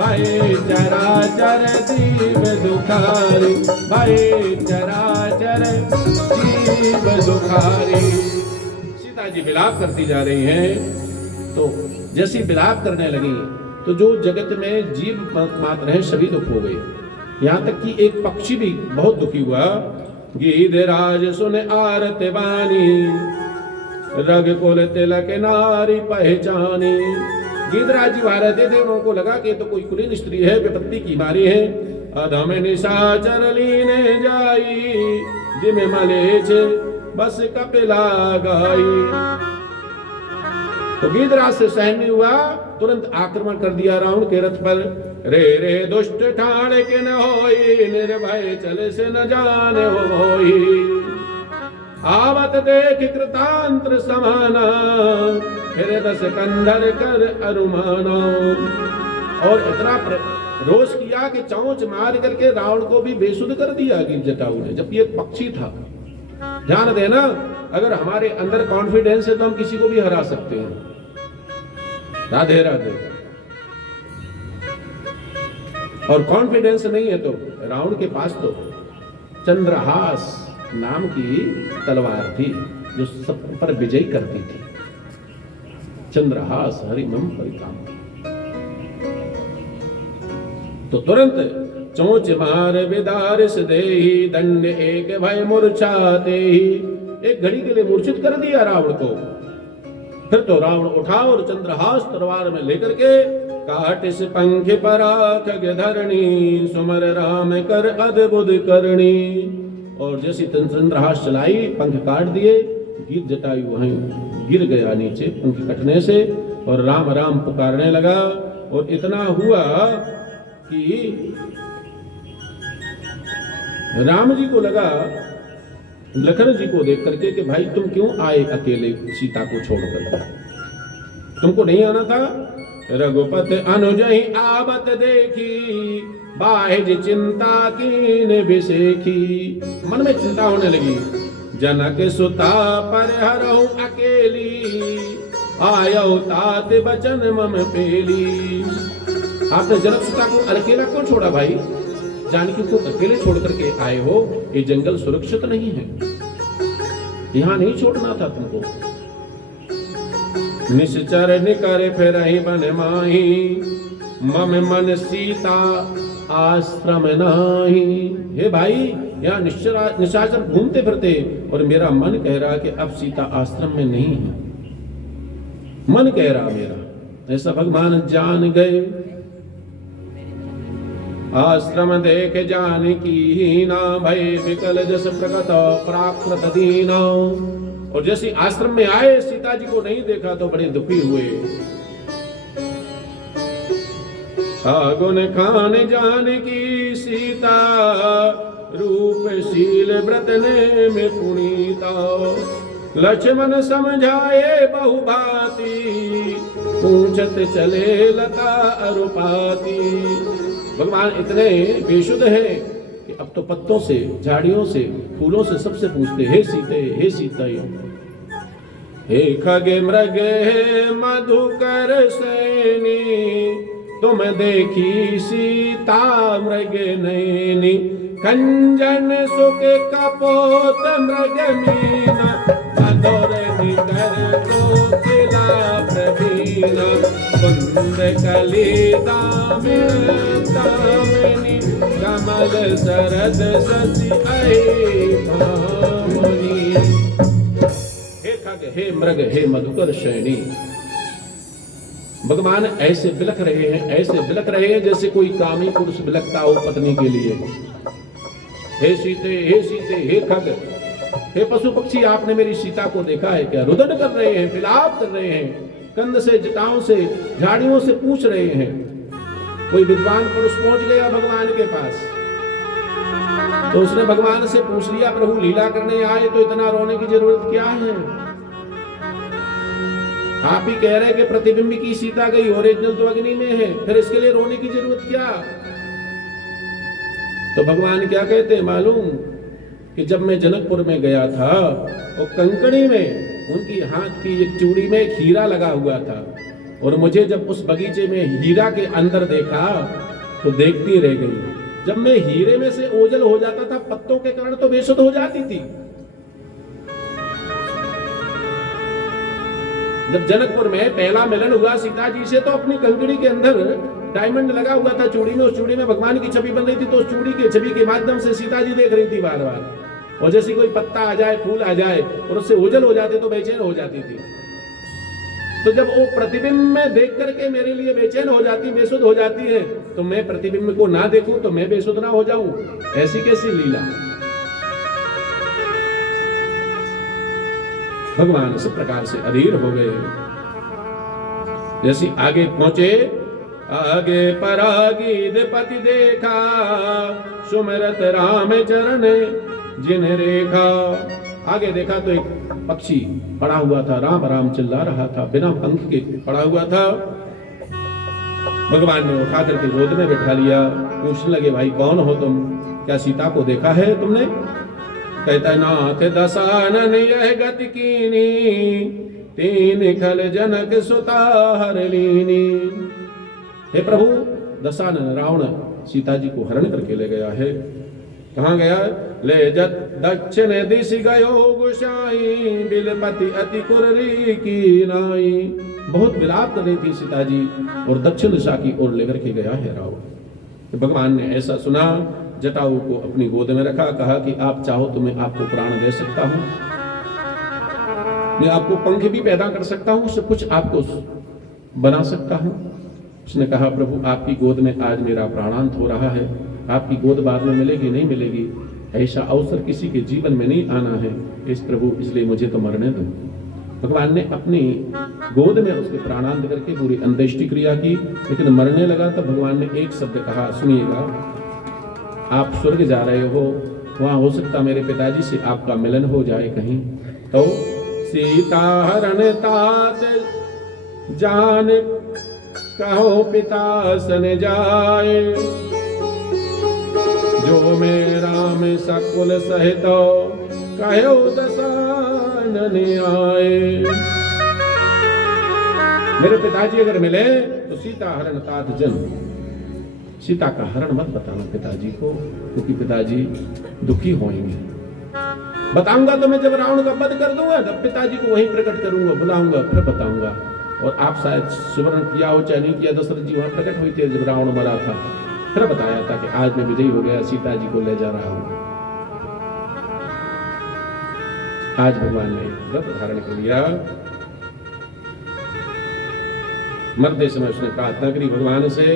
भाई चराचर जीव दुखारी, भाई चराचर जीव दुखारी। सीता जी विलाप करती जा रही हैं। तो जैसी विलाप करने लगी तो जो जगत में जीव मात्र है सभी दुख हो गए। यहाँ तक कि एक पक्षी भी बहुत दुखी हुआ। गिरिराज सुन आरत बानी, रग कुल तिलक नारी पहचानी। गिरिराज जी भारत देवों को लगा कि तो कोई कुलीन स्त्री है, विपत्ति की मारी है। अधम निशाचर लीने जाई, जिमे मलेच बस कपिला गाई। तो गिरिराज से सहन नहीं हुआ, तुरंत आक्रमण कर दिया रावण के रथ पर। रे रे दुष्ट ठाण के न होई, निर्भय चले से न जाने होई। आवत देख कृतांत्र समाना, फिर दस कंधर कर अनुमाना। और इतना रोष किया कि चौंच मार करके रावण को भी बेसुध कर दिया गिर जटाऊ ने, जबकि एक पक्षी था। ध्यान देना, अगर हमारे अंदर कॉन्फिडेंस है तो हम किसी को भी हरा सकते हैं। राधे राधे। और कॉन्फिडेंस नहीं है तो रावण के पास तो चंद्रहास नाम की तलवार थी जो सब पर विजय करती थी। चंद्रहास हरिमम परिकाम। तो तुरंत चोंच मार विदारिस देहि, दंड एक भय मूर्छा देहि। एक घड़ी के लिए मूर्छित कर दिया रावण को। फिर तो रावण उठा और चंद्रहास तलवार में लेकर के काटिस पंख पराख धरणी, सुमर राम कर अद्भुत करणी। और जैसी चंद्रहास चलाई, पंख काट दिए, गिर जटायु वहीं गिर गया नीचे पंख कटने से और राम राम पुकारने लगा। और इतना हुआ कि राम जी को लगा लखन जी को देख करके कि भाई तुम क्यों आए अकेले सीता को छोड़कर, तुमको नहीं आना था। रघुपति अनुजहि आवत देखी, बाहिज चिंता कीन बिसेखी। मन में चिंता होने लगी, जनक सुता पर हरहु अकेली, आयो तात बचन मम पेली। आपने जनक सुता को अकेला क्यों छोड़ा भाई? जानकी को अकेले छोड़ करके आए हो, ये जंगल सुरक्षित नहीं है, यहां नहीं छोड़ना था तुमको। निश्चर निकर फिर बन माही, मम मन सीता आश्रम नाही। हे भाई, यहाँ निशाचर घूमते फिरते और मेरा मन कह रहा कि अब सीता आश्रम में नहीं है, मन कह रहा मेरा। ऐसा भगवान जान गए। आश्रम देख जानकी ना, भय विकल जस प्रकट प्राकृत दीना। और जैसे आश्रम में आए, सीता जी को नहीं देखा तो बड़े दुखी हुए। आगुन खान जानकी सीता, रूपशील व्रत ने में पुनीता। लक्ष्मण समझाए बहुभांति, पूछत चले लता अरुपाती। भगवान इतने बेशुद्ध हैं कि अब तो पत्तों से, झाड़ियों से, फूलों से सबसे पूछते, हे सीते, हे सीता। हे खगे मृगे मधुकर सैनी, तुम देखी सीता मृग नैनी। कंजन सुख कपोत मृग मीना, मधुर निकर कोकिला प्रवीणा। कुंद कली दामिनी, कमल सरद शशि भामुनि। हे खग, हे मृग, हे मधुकर शयनी। भगवान ऐसे बिलख रहे हैं, ऐसे बिलख रहे हैं जैसे कोई कामी पुरुष बिलखता हो पत्नी के लिए। हे सीते, हे सीते, हे खग, हे पशु पक्षी, आपने मेरी सीता को देखा है क्या? रुदन कर रहे हैं, विलाप कर रहे हैं, कंद से, जटाओं से, झाड़ियों से पूछ रहे हैं। कोई विद्वान पुरुष पहुंच गया भगवान के पास, तो उसने भगवान से पूछ लिया, प्रभु लीला करने आए तो इतना रोने की जरूरत क्या है? आप ही कह रहे हैं कि प्रतिबिंब की सीता गई, ओरिजिनल तो अग्नि में है, फिर इसके लिए रोने की जरूरत क्या? तो भगवान क्या कहते हैं मालूम? कि जब मैं जनकपुर में गया था और कंकड़ी में उनकी हाथ की एक चूड़ी में एक हीरा लगा हुआ था, और मुझे जब उस बगीचे में हीरा के अंदर देखा तो देखती रह गई। जब मैं हीरे में से ओझल हो जाता था, पत्तों के कारण तो बेसुध हो जाती थी। जब जनकपुर में पहला मिलन हुआ सीता जी से, तो अपनी कंकड़ी के अंदर डायमंड लगा हुआ था चूड़ी में, उस चूड़ी में भगवान की छवि बन रही थी, तो उस चूड़ी की छवि के माध्यम से सीता जी देख रही थी बार बार। और जैसे कोई पत्ता आ जाए, फूल आ जाए और उससे ओझल हो जाते तो बेचैन हो जाती थी। तो जब वो प्रतिबिंब में देख करके मेरे लिए बेचैन हो जाती, बेसुध हो जाती है, तो मैं प्रतिबिंब को ना देखूं तो मैं बेसुध ना हो जाऊं? ऐसी कैसी लीला। भगवान इस प्रकार से अधीर हो गए। जैसे आगे पहुंचे, आगे परागी पति देखा, सुमरत राम चरण जिन रेखा। आगे देखा तो एक पक्षी पड़ा हुआ था, राम राम चिल्ला रहा था, बिना पंख के पड़ा हुआ था। भगवान ने उठा करके गोद में बैठा लिया। पूछने लगे, भाई कौन हो तुम? क्या सीता को देखा है तुमने? कहता, नाथ दसानन यह गति कीनी, तीन खल जनक सुता हर लीनी। हे प्रभु, दशानन रावण सीता जी को हरण करके ले गया है। कहाँ गया? ले जत दक्षिण दिश गयो गुसाई, बिलपति अति कुररी की नाई। बहुत विलाप कर रही थी सीता जी और दक्षिण दिशा की ओर लेकर के गया है रावण। तो भगवान ने ऐसा सुना, जटायु को अपनी गोद में रखा, कहा कि आप चाहो तो मैं आपको प्राण दे सकता हूं, मैं आपको पंख भी पैदा कर सकता हूं, सब कुछ आपको बना सकता हूं। उसने कहा, प्रभु आपकी गोद में आज मेरा प्राणांत हो रहा है, आपकी गोद बाद में मिलेगी नहीं मिलेगी, ऐसा अवसर किसी के जीवन में नहीं आना है, इस प्रभु इसलिए मुझे तो मरने दो। भगवान ने अपनी गोद में उसके प्राणांत करके पूरी अंत्येष्टि क्रिया की। लेकिन मरने लगा तो भगवान ने एक शब्द कहा, सुनिएगा, आप स्वर्ग जा रहे हो, वहां हो सकता मेरे पिताजी से आपका मिलन हो जाए कहीं। तो सीता हरण तात जान कहो पिता सन जाए, जो मैं राम सकुल सहित कहो दशानन आए। मेरे पिताजी अगर मिले तो सीता हरण तात जन, सीता का हरण मत बताना पिताजी को, क्योंकि पिताजी दुखी होंगे। बताऊंगा तो मैं जब रावण का वध कर दूंगा तब पिताजी को वहीं प्रकट करूंगा, बुलाऊंगा, फिर बताऊंगा। और आप शायद सुवर्ण किया हो चाहे नहीं किया, दशरथ जी वहां प्रकट हुई थी जब रावण मरा था, फिर बताया था कि आज मैं विजयी हो गया, सीता जी को ले जा रहा हूं। आज भगवान ने व्रत धारण कर लिया। मरते समय उसने प्रार्थना करी भगवान से,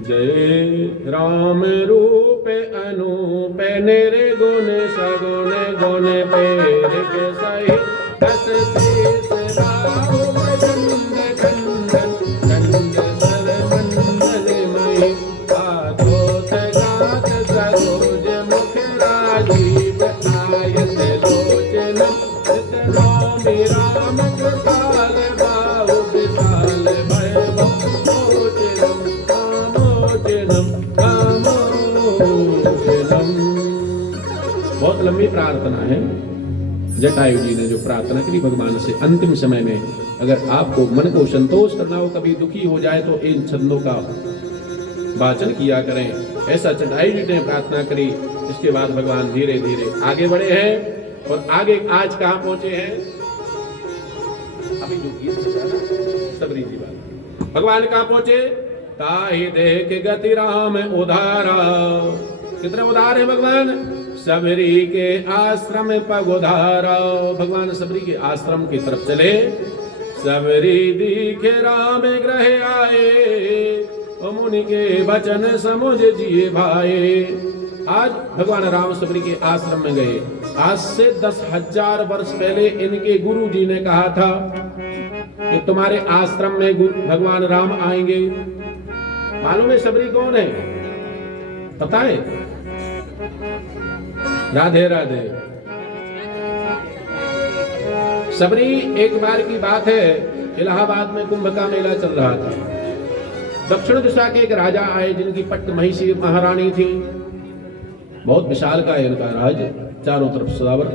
जय राम रूप अनूप नेरे गुण सगुण गुण पेर के सही, दस शीस राहु चंद कंदन कंद सर मंडल मई, आधोत गात सरोज मुख राजीव आयत लोचन, नौमी राम कृपाल बाहु विशाल भैरव मोचनम कामोचनम कामोचनम। बहुत लंबी प्रार्थना है। जटायु जी ने जो प्रार्थना करी भगवान से अंतिम समय में, अगर आपको मन को संतोष करना हो, कभी दुखी हो जाए तो इन छंदों का वाचन किया करें, ऐसा जटायु जी ने प्रार्थना करी। इसके बाद भगवान धीरे धीरे आगे बढ़े हैं और आगे आज कहां पहुंचे हैं? अभी जो गीत सबरी जी बात, भगवान कहां पहुंचे? ताहि देख गति राम उधारा। कितना उदार है भगवान? सबरी के आश्रम पग उधारा। भगवान सबरी के आश्रम की तरफ चले। सबरी दिखे राम ग्रह आए, मुनि के वचन समुझ जिए भाए। आज भगवान राम सबरी के आश्रम में गए। आज से 10,000 वर्ष पहले इनके गुरु जी ने कहा था कि तुम्हारे आश्रम में भगवान राम आएंगे। मालूम है सबरी कौन है? पता है? राधे राधे। सबरी एक बार की बात है, इलाहाबाद में कुंभ का मेला चल रहा था। दक्षिण दिशा के एक राजा आए जिनकी पट्ट महिषी महारानी थी। बहुत विशाल का है इनका राज, चारों तरफ सजावट,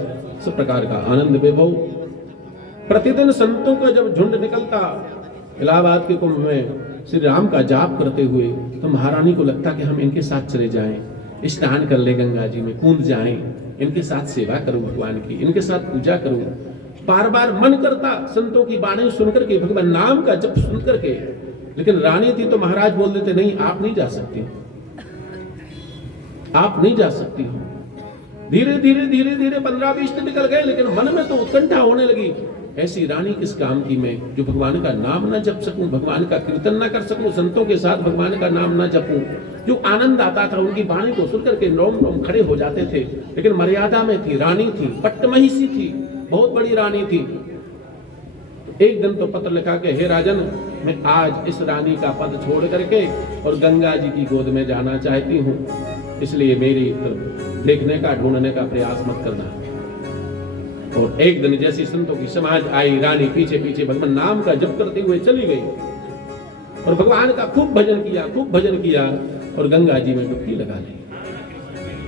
सब प्रकार का आनंद वैभव। प्रतिदिन संतों का जब झुंड निकलता इलाहाबाद के कुंभ में श्री राम का जाप करते हुए तो महारानी को लगता कि हम इनके साथ चले जाएं, स्नान कर ले गंगा जी में, कूद जाएं, इनके साथ सेवा करूं भगवान की, इनके साथ पूजा करूं। बार बार मन करता संतों की बाणी सुनकर के, भगवान नाम का जप सुन करके, लेकिन रानी थी तो महाराज बोल देते नहीं, आप नहीं जा सकती, आप नहीं जा सकती हो। धीरे धीरे धीरे धीरे 15-20 दिन निकल गए, लेकिन मन में तो उत्कंठा होने लगी, ऐसी रानी किस काम की मैं, जो भगवान का नाम ना जप सकूं, भगवान का कीर्तन ना कर सकूं, संतों के साथ भगवान का नाम ना जपूं। जो आनंद आता था उनकी वाणी को सुनकर के रोम रोम खड़े हो जाते थे, लेकिन मर्यादा में थी, रानी थी, पट्टमहिषी थी, बहुत बड़ी रानी थी। एक दिन तो पत्र लिखा के, हे राजन, मैं आज इस रानी का पद छोड़ करके और गंगा जी की गोद में जाना चाहती हूँ, इसलिए मेरी देखने का, ढूंढने का प्रयास मत करना। और एक दिन जैसी संतों की समाज आई, रानी पीछे पीछे भगवान नाम का जप करते हुए चली गई और भगवान का खूब भजन किया, खूब भजन किया और गंगा जी में डुबकी लगा ली।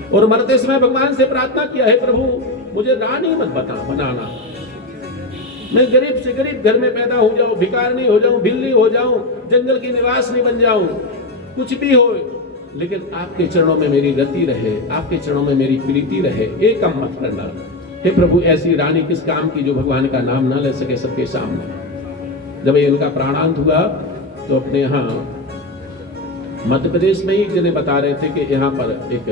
और मरते समय भगवान से प्रार्थना किया, हे प्रभु, मुझे रानी मत बनाना, मैं गरीब से गरीब घर में पैदा हो जाऊं, भिखारी हो जाऊं, बिल्ली हो जाऊं, जंगल की निवास नहीं बन जाऊं, कुछ भी हो, लेकिन आपके चरणों में मेरी रति रहे, आपके चरणों में मेरी प्रीति रहे, एक काम मत करना। हे प्रभु, ऐसी रानी किस काम की जो भगवान का नाम ना ले सके सबके सामने। जब इनका प्राणांत हुआ तो अपने यहाँ मध्य प्रदेश में ही एक जने बता रहे थे कि यहाँ पर एक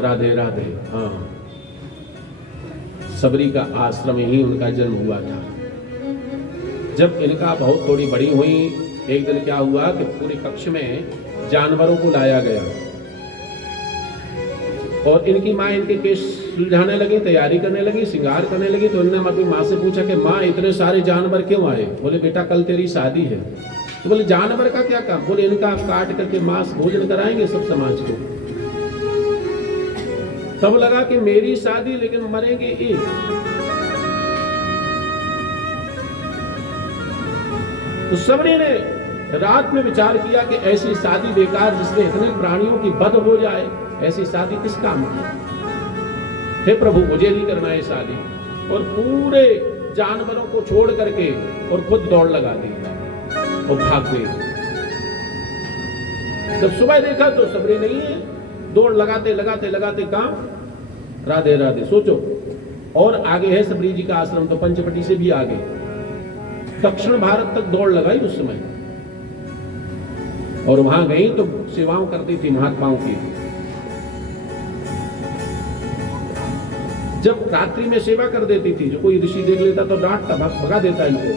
राधे राधे, हाँ, सबरी का आश्रम ही उनका जन्म हुआ था। जब इनका बहुत थोड़ी बड़ी हुई, एक दिन क्या हुआ कि पूरे कक्ष में जानवरों को लाया गया और इनकी माँ इनके केस सुलझाने लगी, तैयारी करने लगी, श्रृंगार करने लगी। तो इन्होंने अपनी माँ से पूछा कि माँ, इतने सारे जानवर क्यों आए? बोले, बेटा, कल तेरी शादी है। तो बोले, जानवर का क्या काम? बोले, इनका काट करके मांस भोजन कराएंगे सब समाज को। तब लगा कि मेरी शादी, लेकिन मरेंगे एक। तो सबरी ने रात में विचार किया कि ऐसी शादी बेकार, जिसमें इतने प्राणियों की वध हो जाए, ऐसी शादी किस काम की? हे प्रभु, मुझे नहीं करना है शादी। और पूरे जानवरों को छोड़ करके और खुद दौड़ लगा दी और भाग गई। जब सुबह देखा तो सबरी नहीं है, दौड़ लगाते लगाते लगाते काम राधे राधे। सोचो, और आगे है सबरी जी का आश्रम तो पंचवटी से भी आगे, दक्षिण भारत तक दौड़ लगाई उस समय। और वहां गई तो सेवाओं करती थी महात्माओं की। जब रात्रि में सेवा कर देती थी, जो कोई ऋषि देख लेता तो डांटता, भगा देता इनको।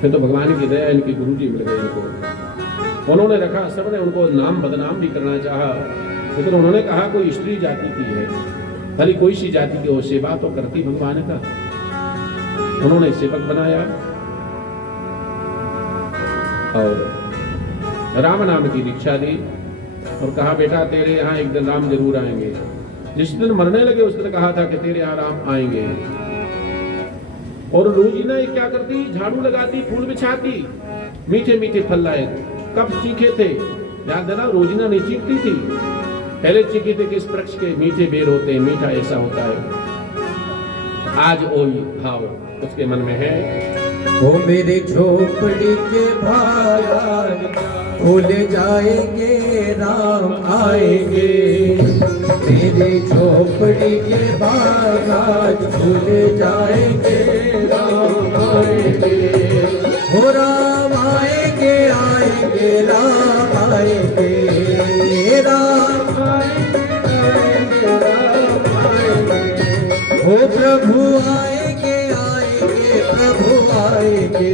फिर तो भगवान की दया, इनकी गुरुजी मिल गए इनको। उन्होंने रखा, सबने उनको नाम बदनाम भी करना चाहा, लेकिन उन्होंने कहा कोई स्त्री जाति की है, भली कोई सी जाति की हो, सेवा तो करती भगवान का। उन्होंने सेवक बनाया और राम नाम की दीक्षा दी और कहा, बेटा, तेरे यहाँ एक दिन राम जरूर आएंगे। जिस दिन मरने लगे उस दिन कहा था कि तेरे यहाँ राम आएंगे। और रोजीना क्या करती, झाड़ू लगाती, फूल बिछाती, मीठे मीठे फल लाए। कब चीखे थे याद है ना? रोजीना नहीं चीखती थी, पहले चीखे थे कि इस वृक्ष के मीठे बेर होते हैं, मीठा ऐसा होता है। आज वही भाव उसके मन में है। वो मेरे झोपड़ी के बाहर खुल जाएंगे, राम आएंगे। मेरे झोपड़ी के बाहर खुल जाएंगे, राम आएंगे। हो राम आएंगे, आएंगे, राम आएंगे, राम आएंगे, राम आएंगे। हो प्रभु आएंगे, आएंगे, प्रभु आएंगे,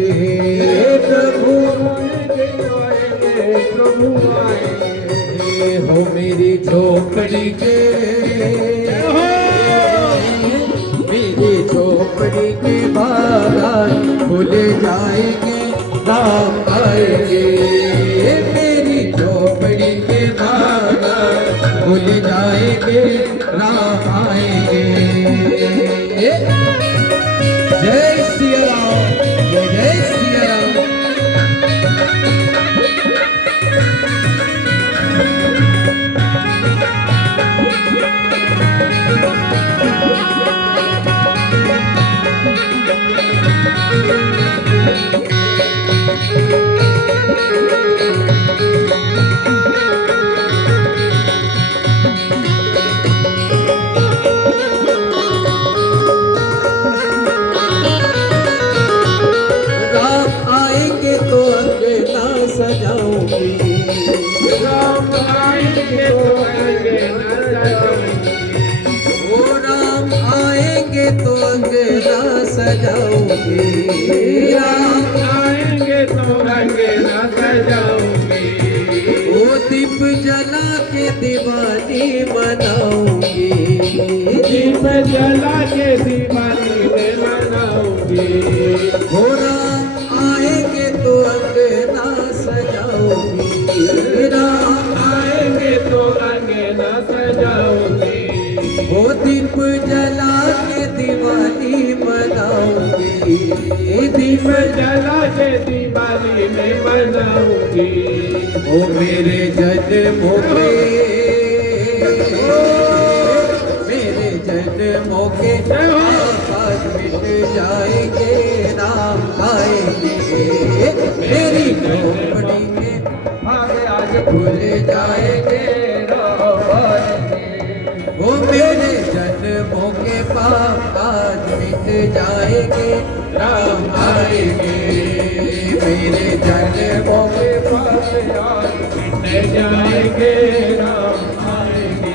प्रभु आएंगे, आएंगे, प्रभु आएंगे। हो मेरी झोपड़ी के, मेरी झोपड़ी के बाहर खुल जाएंगे, राम आएंगे। मेरी झोपड़ी के बाहर खुल जाएंगे, राम आएंगे। जय सिया राम, जय सिया राम। हो राम आएंगे तो अंगना सजाओगी, राम आएंगे तो अंगना सजाओगी, वो दीप जला के दिवाली मनाऊंगी, दीप जला के दिवाली में मनाऊंगी। ओ मेरे जन्मों के, मेरे जन्मों के आकाश मिट जाएंगे, राम आएंगे, मेरी झोपड़ी के भाग आज खुल जाएंगे, राम आएंगे। वो मेरे जन्मों के पाप आज मिट जाएंगे, राम आएंगे, मेरे जन्मों के पाप आज मिट जाएंगे, राम आएंगे।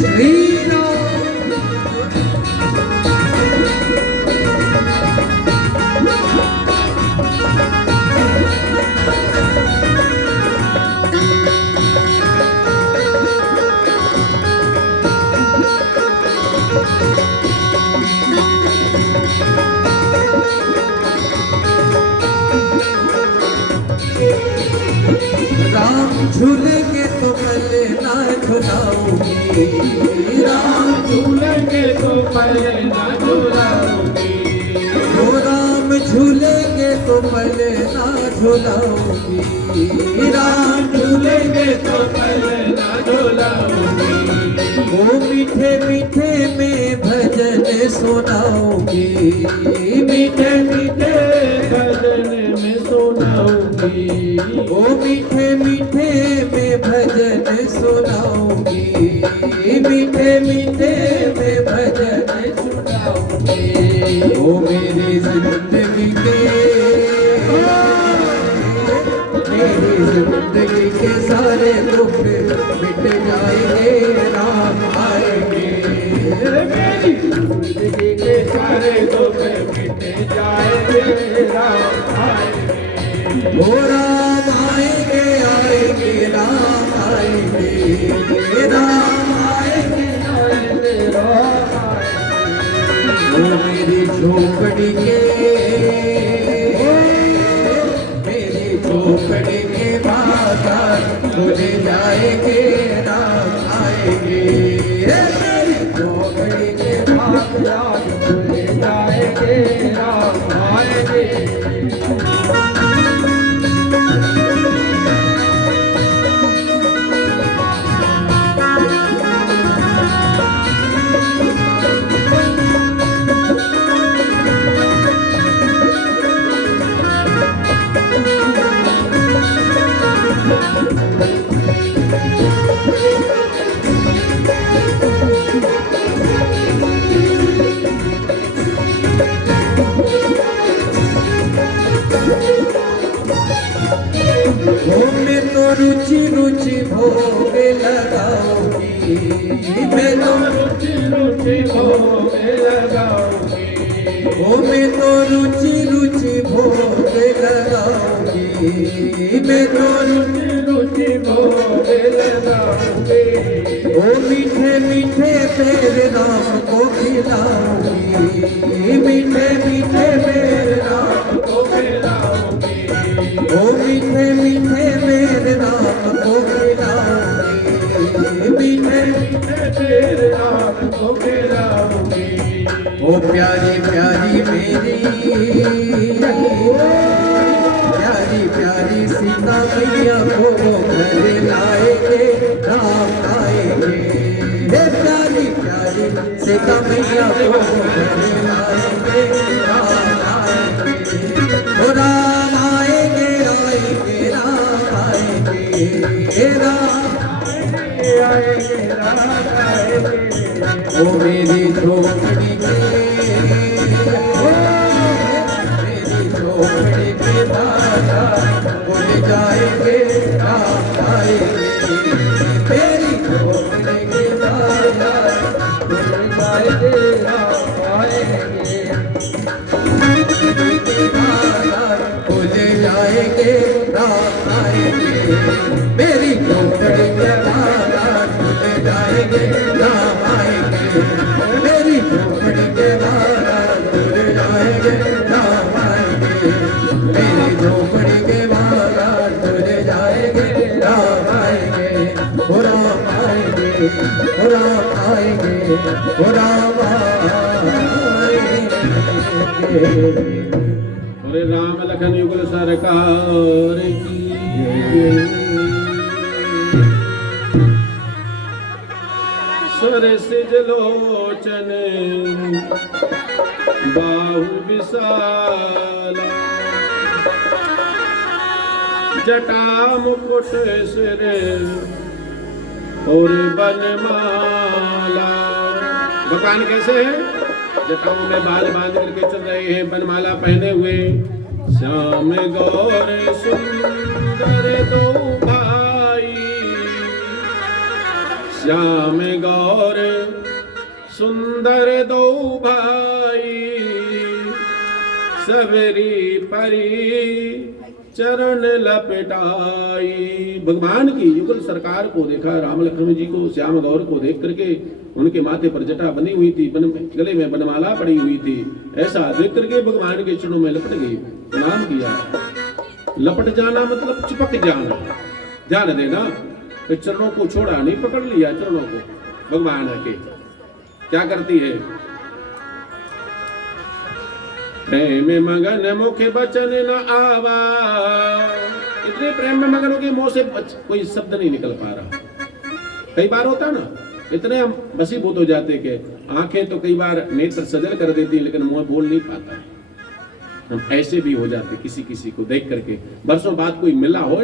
श्री राम। राम झूलेंगे तो पहले ना झुलाऊंगी, राम झूलेंगे तो पहले ना झूलाऊंगी, वो राम झूलेंगे तो पहले ना झुलाऊंगी, राम झूलेंगे तो पहले ना झूलाऊंगी। वो मीठे मीठे में भजन सुनाऊंगी, मीठे मीठे भजन में सुनाऊंगी, वो मीठे मीठे में भजन सुनाऊंगी, मीठे मीठे में भजन सुनाऊंगी। वो मेरी जिंदगी के, मेरी जिंदगी के सारे दुख मिट जाएंगे, राम आएंगे, मेरी जिंदगी के सारे दुख मिट जाएंगे, राम आएंगे। वो राम आएंगे, आएंगे, राम आएंगे, राम आएंगे, आएंगे, राम आएंगे। वो मेरी झोपड़ी के, मेरी झोपड़ी के बाजार खुल जाएंगे, राम आएंगे, मेरी झोपड़ी के बाजार खुल जाएंगे, राम आएंगे। मैं तो रुचि रुचि भोग लगाऊंगी, मैं तो रुचि रुचि भोग लगाऊंगी, ओ मैं तो रुचि रुचि भोग लगाऊंगी, मैं तो रुचि रुचि भोग लगाऊंगी। ओ मीठे मीठे तेरे नाम को खिलाऊंगी, मीठे मीठे मेरे नाम को खिलाऊंगी, ओ मीठे मीठे मेरे नाम को खिलाऊंगी, मीठे मीठे तेरे नाम को खिलाऊंगी। ओ प्यारी प्यारी मेरी, प्यारी प्यारी सीता मैया को घर लाएंगे, राम आएंगे, हे प्यारी प्यारी सीता मैया को घर लाएंगे, राम आएंगे, ओ राम आएंगे, आएंगे, राम आएंगे, हे राम आएंगे, राम आएंगे। ओ मेरी झोपड़ी के, मेरी झोपड़ी के बाजार खुल जाएंगे, राम आएंगे, मेरी झोपड़ी के बाजार खुल जाएंगे, राम आएंगे। आएंगे, मेरी झोपड़ी के बारात ले जाएंगे, राम आएंगे, मेरी झोपड़ी के बारात ले जाएंगे, राम आएंगे, मेरी झोपड़ी के बारात ले जाएंगे, राम आएंगे, ओ राम आएंगे, ओ राम आएंगे, ओ राम आएंगे। बोले राम लखन युगल सरकार की जय। सरसिज लोचन बाहु विशाला, जटा मुकुट सिर और बनमाला। भगवान कैसे है? जटाओं में बाल बांध करके चल रहे हैं, बनमाला पहने हुए। श्याम गौर सुंदर दो भाई, श्याम गौर सुंदर दो भाई, सबरी परी चरण लपटाई। भगवान की युगल सरकार को देखा, राम लक्ष्मण जी को, श्याम गौर को देख करके उनके माथे पर जटा बनी हुई थी, गले में बनमाला पड़ी हुई थी। ऐसा देख करके भगवान के चरणों में लपट गई, प्रणाम किया। लपट जाना मतलब चिपक जाना, ध्यान देना। तो चरणों को छोड़ा नहीं, पकड़ लिया चरणों को। भगवान के क्या करती है? प्रेम मगन मुख बचन न आवा। इतने प्रेम में मगन हो कि मुंह से कोई शब्द नहीं निकल पा रहा। कई बार होता ना, इतने हम वशीभूत हो जाते कि आंखें तो कई बार नेत्र सजल कर देती है, लेकिन मुंह बोल नहीं पाता है। हम ऐसे भी हो जाते किसी किसी को देख करके। बरसों बाद कोई मिला हो